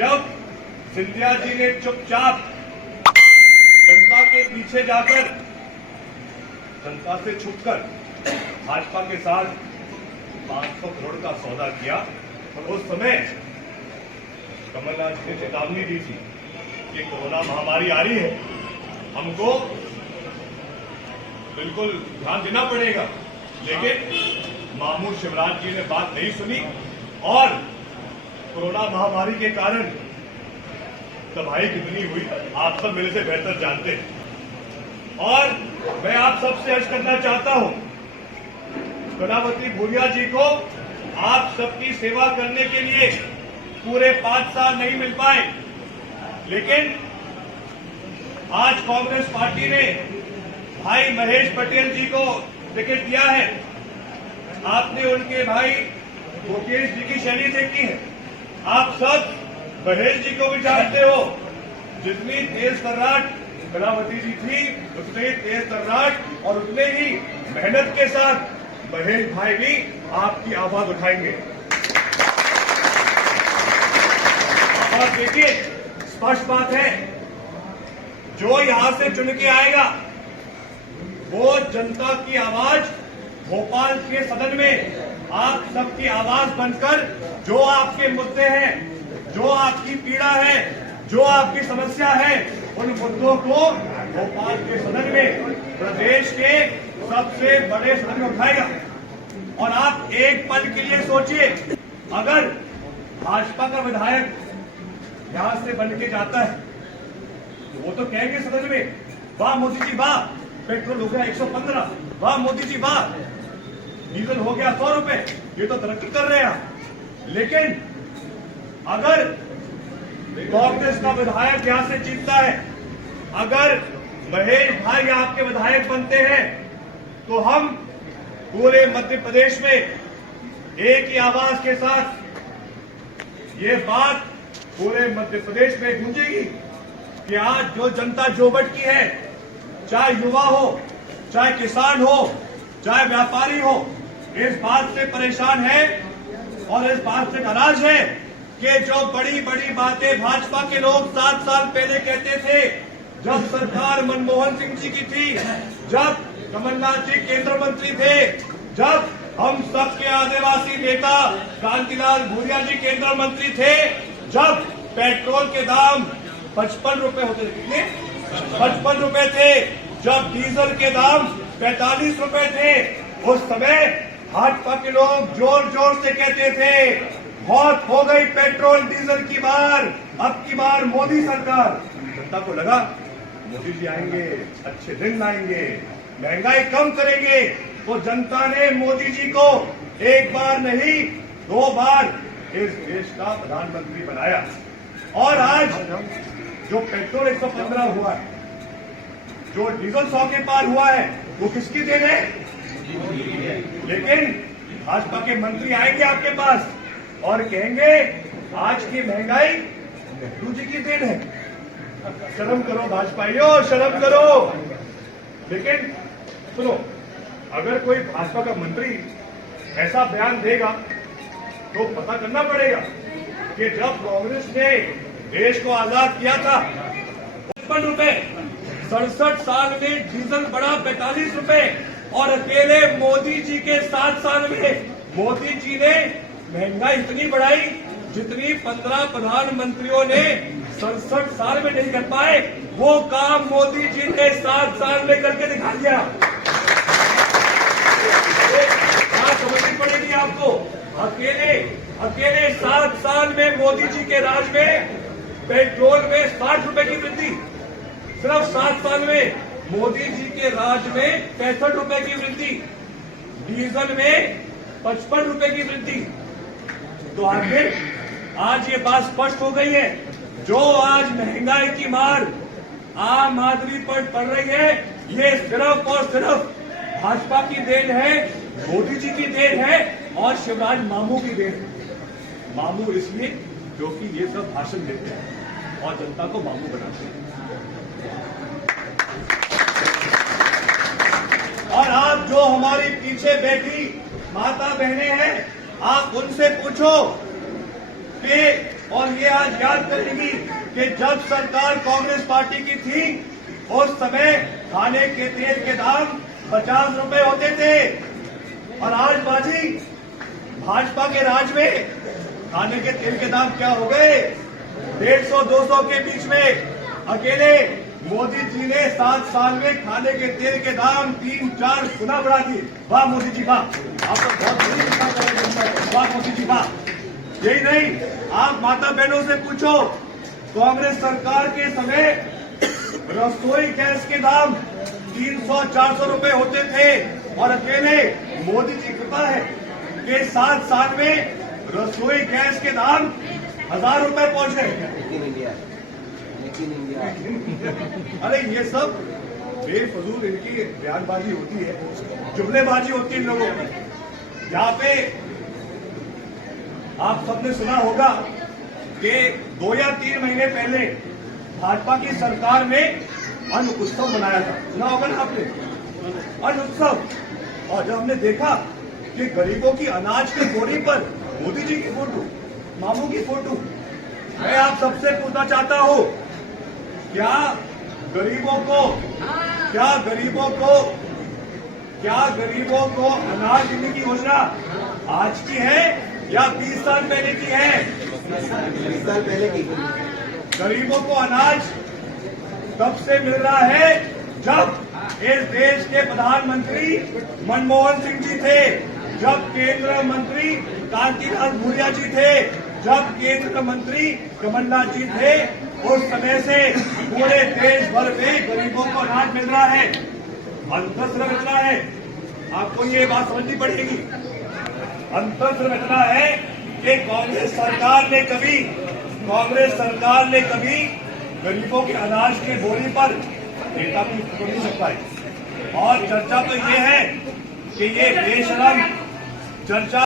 जब सिंधिया जी ने चुपचाप जनता के पीछे जाकर, जनता से छुपकर भाजपा के साथ 500 करोड़ का सौदा किया, और उस समय कमलनाथ जी ने चेतावनी दी थी कि कोरोना महामारी आ रही है, हमको बिल्कुल ध्यान देना पड़ेगा। लेकिन मामू शिवराज जी ने बात नहीं सुनी और कोरोना महामारी के कारण तबाही कितनी हुई आप सब मेरे से बेहतर जानते हैं। और मैं आप सबसे अर्ज करना चाहता हूं, कलावती भूरिया जी को आप सबकी सेवा करने के लिए पूरे 5 साल नहीं मिल पाए, लेकिन आज कांग्रेस पार्टी ने भाई महेश पटेल जी को टिकट दिया है। आपने उनके भाई मुकेश जी की शैली देखी है। आप सब महेश जी को भी जानते हो। जितनी तेज तर्राट कलावती जी थी, उतने ही तेज तर्राट और उतने ही मेहनत के साथ महेश भाई भी आपकी आवाज उठाएंगे। और देखिए, स्पष्ट बात है, जो यहां से चुन के आएगा वो जनता की आवाज भोपाल के सदन में आप सबकी आवाज बनकर जो आपके मुद्दे हैं, जो आपकी पीड़ा है, जो आपकी समस्या है, उन मुद्दों को भोपाल के सदन में, प्रदेश के सबसे बड़े सदन में उठाएगा। और आप एक पल के लिए सोचिए, अगर भाजपा का विधायक यहां से बन के जाता है तो वो तो कहेंगे सदन में, वाह मोदी जी वाह, पेट्रोल हो गया 115, वाह मोदी जी वाह, डीजल हो गया 100 रुपए, ये तो तरक्की कर रहे हैं। लेकिन अगर कांग्रेस का विधायक यहां से जीतता है, अगर महेश भाई आपके विधायक बनते हैं, तो हम पूरे मध्य प्रदेश में एक ही आवाज के साथ ये बात पूरे मध्य प्रदेश में गूंजेगी कि आज जो जनता जोबट की है, चाहे युवा हो, चाहे किसान हो, चाहे व्यापारी हो, इस बात से परेशान है और इस बात से नाराज है कि जो बड़ी बड़ी बातें भाजपा के लोग 7 साल पहले कहते थे, जब सरकार मनमोहन सिंह जी की थी, जब कमलनाथ जी केंद्र मंत्री थे, जब हम सबके आदिवासी नेता कांतिलाल भूरिया जी केंद्र मंत्री थे, जब पेट्रोल के दाम 55 रुपए होते थे, कितने 55 रुपए थे, जब डीजल के दाम 45 रुपए थे, उस समय भाजपा के लोग जोर जोर से कहते थे, बहुत हो गई पेट्रोल डीजल की बार, अब की बार मोदी सरकार। जनता को लगा मोदी जी आएंगे, अच्छे दिन लाएंगे, महंगाई कम करेंगे, तो जनता ने मोदी जी को एक बार नहीं 2 बार इस देश का प्रधानमंत्री बनाया। और आज जो पेट्रोल 115 हुआ है, जो डीजल 100 के पार हुआ है, वो किसकी देन है? लेकिन भाजपा के मंत्री आएंगे आपके पास और कहेंगे आज की महंगाई नेहरू जी की देन है। शर्म करो भाजपाइयों, शर्म करो। लेकिन सुनो, अगर कोई भाजपा का मंत्री ऐसा बयान देगा तो पता करना पड़ेगा कि जब कांग्रेस ने देश को आजाद किया था 55 रुपए, 67 साल में डीजल बढ़ा 45 रुपए, और अकेले मोदी जी के 7 साल में मोदी जी ने महंगाई इतनी बढ़ाई जितनी 15 प्रधानमंत्रियों ने 67 साल में नहीं कर पाए। वो काम मोदी जी ने 7 साल में करके दिखा दिया। बात समझनी पड़ेगी आपको। अकेले 7 साल में मोदी जी के राज में पेट्रोल में 60 रुपए की वृद्धि, सिर्फ 7 साल में मोदी जी के राज में 65 रुपए की वृद्धि, डीजल में 55 रुपए की वृद्धि। तो आखिर आज ये बात स्पष्ट हो गई है, जो आज महंगाई की मार आम आदमी पर पड़ रही है, ये सिर्फ और सिर्फ भाजपा की देन है, मोदी जी की देन है और शिवराज मामू की देन है। मामू इसलिए क्योंकि ये सब भाषण देते हैं और जनता को मामू बनाते हैं। और आप जो हमारी पीछे बैठी माता बहनें हैं, आप उनसे पूछो कि और ये आज याद करेंगी कि जब सरकार कांग्रेस पार्टी की थी उस समय खाने के तेल के दाम 50 रुपए होते थे और आज बाजी भाजपा के राज में खाने के तेल के दाम क्या हो गए? 150-200 के बीच में। अकेले मोदी जी ने 7 साल में खाने के तेल के दाम 3-4 गुना बढ़ा दिए। वाह मोदी जी वाह, आप तो बहुत बड़ी घटना कर रहे हैं। वाह मोदी जी वाह। यही नहीं, आप माता बहनों से पूछो, कांग्रेस सरकार के समय रसोई गैस के दाम 300-400 रुपए होते थे और अकेले मोदी जी कृपा है कि 7 साल में रसोई गैस के दाम 1000 रुपए पहुंच गए। अरे ये सब बेफजूल इनकी बयानबाजी होती है, जुमलेबाजी होती है इन लोगों की। यहाँ पे आप सबने सुना होगा कि 2 या 3 महीने पहले भाजपा की सरकार ने अन्न उत्सव मनाया था। सुना होगा ना आपने, अन्न उत्सव। और जब हमने देखा कि गरीबों की अनाज की बोरी पर मोदी जी की फोटो, मामू की फोटो, मैं आप सबसे पूछना चाहता हूं, क्या गरीबों को अनाज देने की योजना आज की है या 20 साल पहले की है? 20 साल पहले की। गरीबों को अनाज तब से मिल रहा है जब इस देश के प्रधानमंत्री मनमोहन सिंह जी थे, जब केंद्र मंत्री कांतिलाल भूरिया जी थे, जब केंद्र मंत्री कमलनाथ जी थे। उस समय से पूरे देश भर में गरीबों को अनाज मिल रहा है। अंतर सिर्फ इतना है, आपको ये बात समझनी पड़ेगी, अंतर सिर्फ इतना है कि कांग्रेस सरकार ने कभी गरीबों के अनाज के बोरी पर नेता भी नहीं सकता है। और चर्चा तो ये है कि ये बेशरम चर्चा